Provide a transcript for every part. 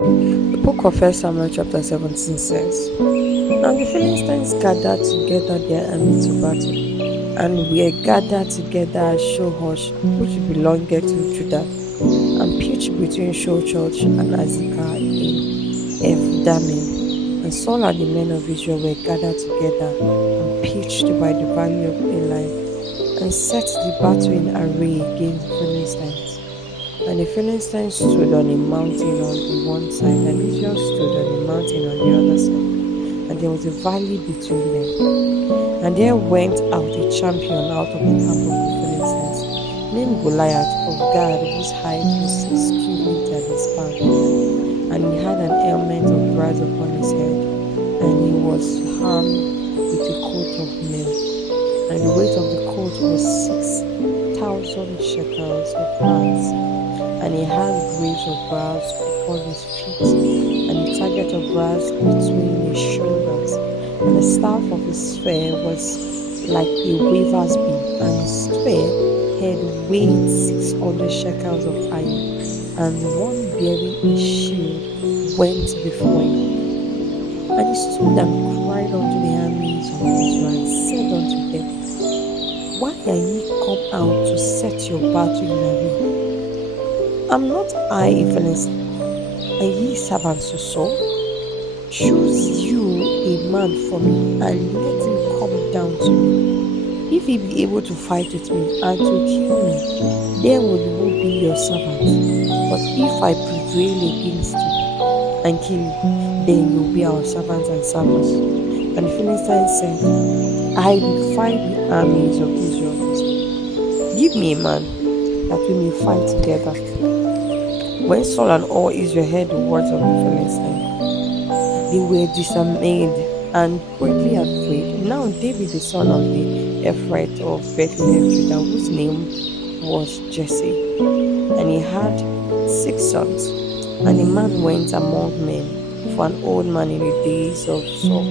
The book of 1 Samuel chapter 17 says, Now the Philistines gathered together their army to battle, and were gathered together at Shohosh, which belonged to Judah, and pitched between Shochoch and Azekah in Ephdammim. And Saul and the men of Israel were gathered together and pitched by the valley of Elah, and set the battle in array against the Philistines. And the Philistines stood on a mountain on the one side, and Israel stood on a mountain on the other side, and there was a valley between them. And there went out a champion out of the camp of the Philistines, named Goliath of Gad, whose height was 6 cubits and a span. And he had an helmet of brass upon his head, and he was armed with a coat of mail. And the weight of the coat was 6,000 shekels of brass. And he had greaves of brass upon his feet, and a target of brass between his shoulders. And the staff of his spear was like a weaver's beam, and his spear head weighed 600 shekels of iron, and one bearing a shield went before him. And he stood and cried unto the armies of Israel, and said unto them, Why are ye come out to set your battle in array? Am not I a Philistine, and ye servants to Saul? Choose you a man for me, and let him come down to me. If he be able to fight with me, and to kill me, then will you be your servant. But if I prevail against you, and kill you, then you will be our servants and servants. And the Philistines said, I defy the armies of Israel this day. Give me a man, that we may fight together. When Saul and all Israel heard the words of the Philistines, they were dismayed and greatly afraid. Now David, the son of the Ephraite of Bethlehem, Judah, whose name was Jesse, and he had 6 sons. And the man went among men for an old man in the days of Saul.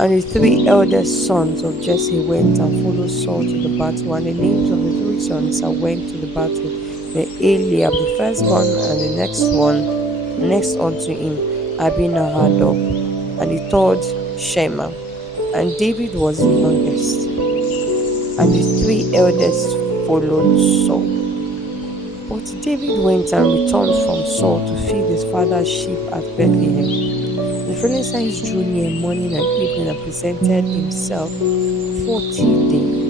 And the 3 eldest sons of Jesse went and followed Saul to the battle. And the names of the 3 sons that went to the battle were Eliab, the firstborn, and the next unto him, Abinadab, and the third, Shema. And David was the youngest. And the 3 eldest followed Saul. But David went and returned from Saul to feed his father's sheep at Bethlehem. The Philistines drew near morning and evening and presented himself 40 days.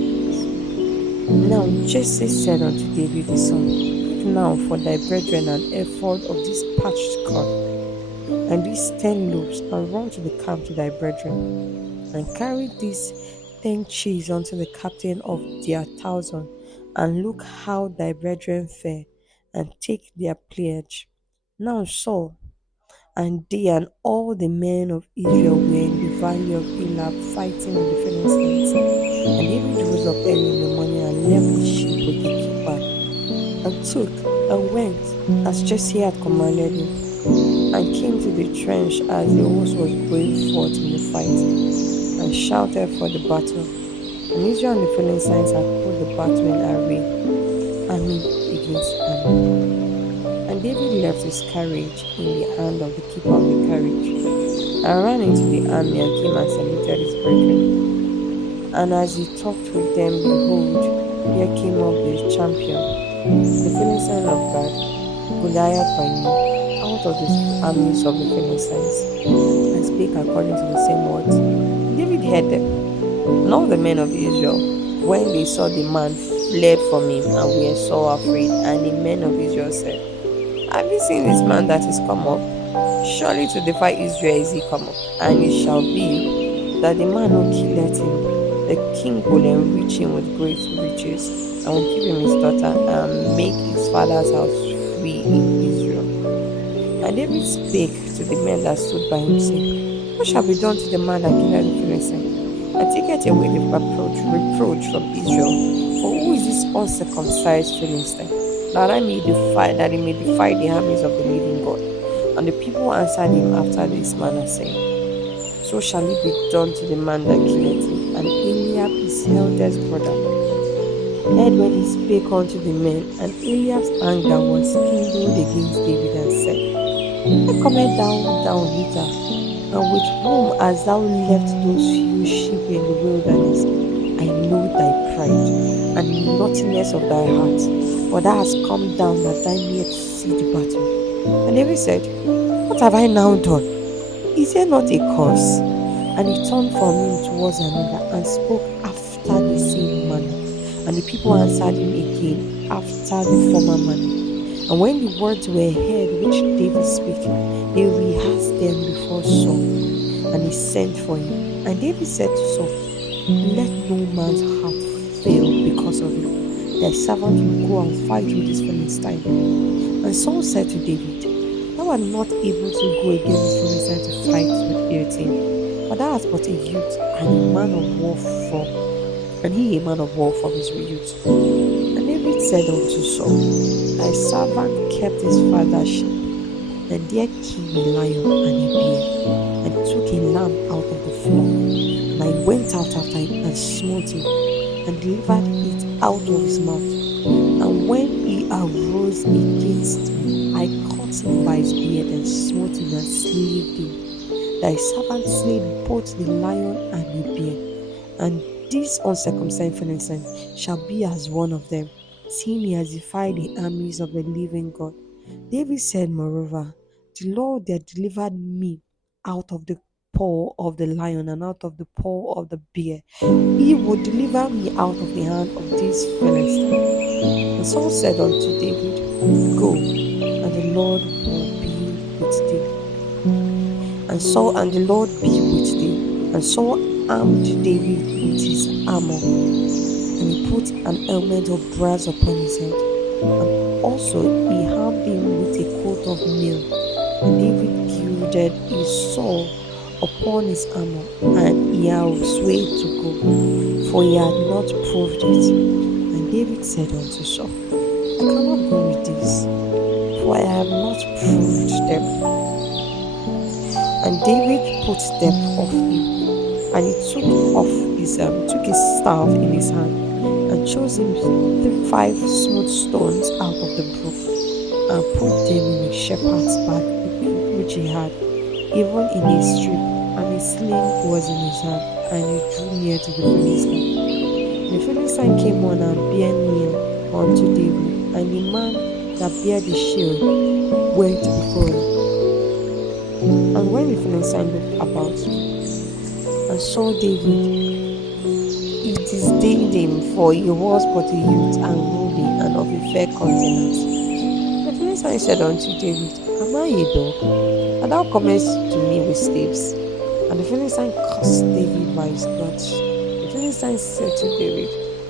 Now Jesse said unto David his son, Give now for thy brethren an ephod of this parched corn, and these 10 loaves, and run to the camp to thy brethren, and carry these 10 cheese unto the captain of their 1,000, and look how thy brethren fare, and take their pledge. Now Saul and they and all the men of Israel were in the valley of Elah fighting with the Philistines. And David rose up early in the morning and left the sheep with the keeper, and took and went as Jesse had commanded him, and came to the trench as the host was going forth in the fight, and shouted for the battle. And Israel and the Philistines had put the battle in array, army against army. And David left his carriage in the hand of the keeper of the carriage, and ran into the army and came and saluted his brethren. And as he talked with them, behold, there came up the champion, the Philistine of God, Goliath by name, out of the armies of the Philistines, and spake according to the same words. David heard them. And all the men of Israel, when they saw the man, fled from him, and were so afraid. And the men of Israel said, Have you seen this man that is come up? Surely to defy Israel is he come up. And it shall be that the man who killeth him, the king will enrich him with great riches, and will give him his daughter, and make his father's house free in Israel. And David spake to the men that stood by him, saying, What shall be done to the man that killeth the Philistine? And taketh away the reproach from Israel. For who is this uncircumcised Philistine, that he may defy the armies of the living God? And the people answered him after this manner, saying, So shall it be done to the man that killeth him. And Eliab, his eldest brother, heard when he spake unto the men, and Eliab's anger was kindled against David, and said, Why comest thou down hither? And with whom hast thou left those few sheep in the wilderness? I know thy pride and the naughtiness of thy heart, for thou hast come down that thou mayest see the battle. And David said, what have I now done? Is there not a curse? And he turned from him towards another and spoke after the same manner. And the people answered him again after the former manner. And when the words were heard which David spake, they rehearsed them before Saul. And he sent for him. And David said to Saul, let no man's heart fail because of you. Thy servant will go and fight with this Philistine. And Saul said to David, thou art not able to go against this Philistine to fight with him, but thou art but a youth and a man of war from, and he a man of war from his youth. And David said unto Saul, thy servant kept his father's sheep, and there came a lion and a bear, and took a lamb out of the flock. And I went out after him and smote him, and delivered it out of his mouth. And when he arose against me, I caught him by his beard and smote him and slew him. Thy servant slayed both the lion and the bear, and this uncircumcised Philistine shall be as one of them, seeing he has defied the armies of the living God. David said, moreover, the Lord that delivered me out of the paw of the lion and out of the paw of the bear, he would deliver me out of the hand of this Philistine. And Saul said unto David, go, and the Lord will be with thee. And the Lord be with thee. And Saul armed David with his armor, and he put an helmet of brass upon his head. And also he armed him with a coat of mail. And David gilded his sword upon his armor, and he was way to go, for he had not proved it. And David said unto Saul, I cannot go with this, for I have not proved them. And David put them off him, and he took his staff in his hand, and chose him 5 smooth stones out of the brook, and put them in a shepherd's bag which he had, even in a strip, and a sling was in his hand, and he drew near to the Philistine. The Philistine came on and bare near unto David, and the man that bare the shield went before him. And when the Philistine looked about and saw David, it disdained him, for he was but a youth and ruddy and of a fair countenance. The Philistine said unto David, am I a dog, and thou comest to me with staves? And the Philistine cursed David by his gods. The Philistine said to David,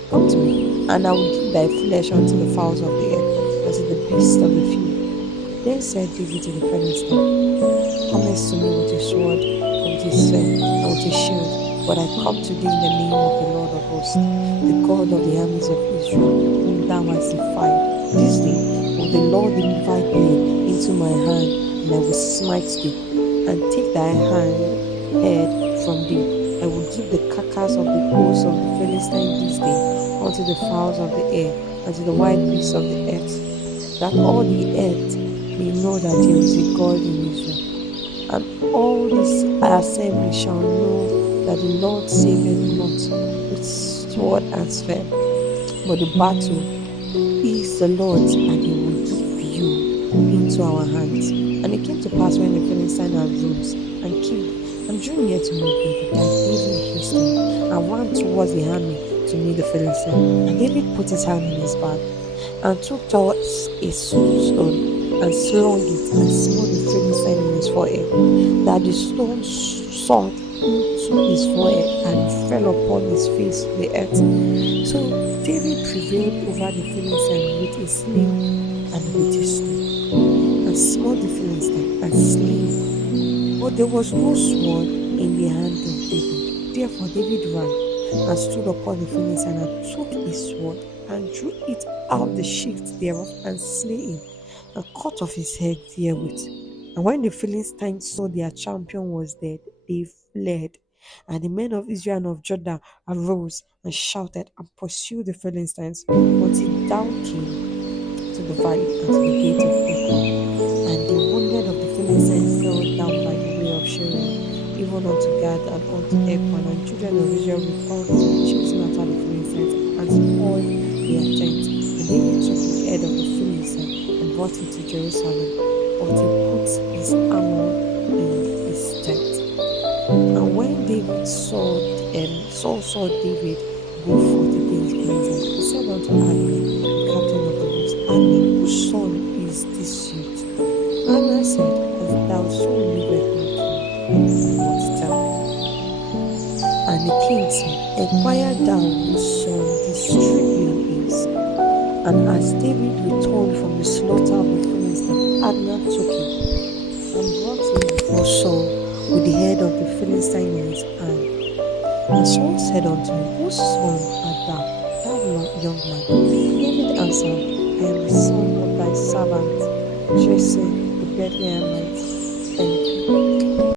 come to me, and I will give thy flesh unto the fowls of the air, and to the beasts of the field. Then said David to the Philistine, comest to me with a sword, and with a spear, and with a shield, but I come to thee in the name of the Lord of hosts, the God of the armies of Israel, whom thou hast defied. This day will the Lord deliver thee into my hand, and I will smite thee, and take thy head from thee. I will give the carcass of the hosts of the Philistine this day unto the fowls of the air, and to the wild beasts of the earth, that all the earth may know that there is a God in Israel. And all this assembly shall know that the Lord saveth not with sword and spear, but the battle is the Lord's, and he will give you into our hands. And it came to pass when the Philistine arose and came and drew near to meet David, that David hastened and ran towards the army to meet the Philistine. And David put his hand in his bag and took towards a stone and slung it and smote the Philistine in his forehead, that the stone sunk into his forehead and fell upon his face to the earth. So David prevailed over the Philistine with a sling and with a stone, and smote the Philistine and slew him. But there was no sword in the hand of David. Therefore David ran and stood upon the Philistine, and took his sword and drew it out the sheath thereof, and slay him, and cut off his head therewith. And when the Philistines saw their champion was dead, they fled. And the men of Israel and of Judah arose and shouted and pursued the Philistines until down came to the valley and to the gate of Ekron. And the wounded of the Philistines Gad and unto Ekron, and children of Israel returned, chasing after the Philistines and spoiled their tents. And David took the head of the Philistine and brought it to Jerusalem, but he put his armor in his tent. And when David saw David go forth against Philistine, he said unto Abner, the captain of the host, Abner, whose son is this youth? Abner said, As thou so livest, my king, I will not tell. And the king said, Enquire thou whose son this Tribune is. And as David returned from the slaughter of the Philistines, Abner took him and brought him before Saul with the head of the Philistine in his hand. And Saul said unto him, Whose son art thou, young man? David answered, I am the son of thy servant Jesse the Bethlehemite.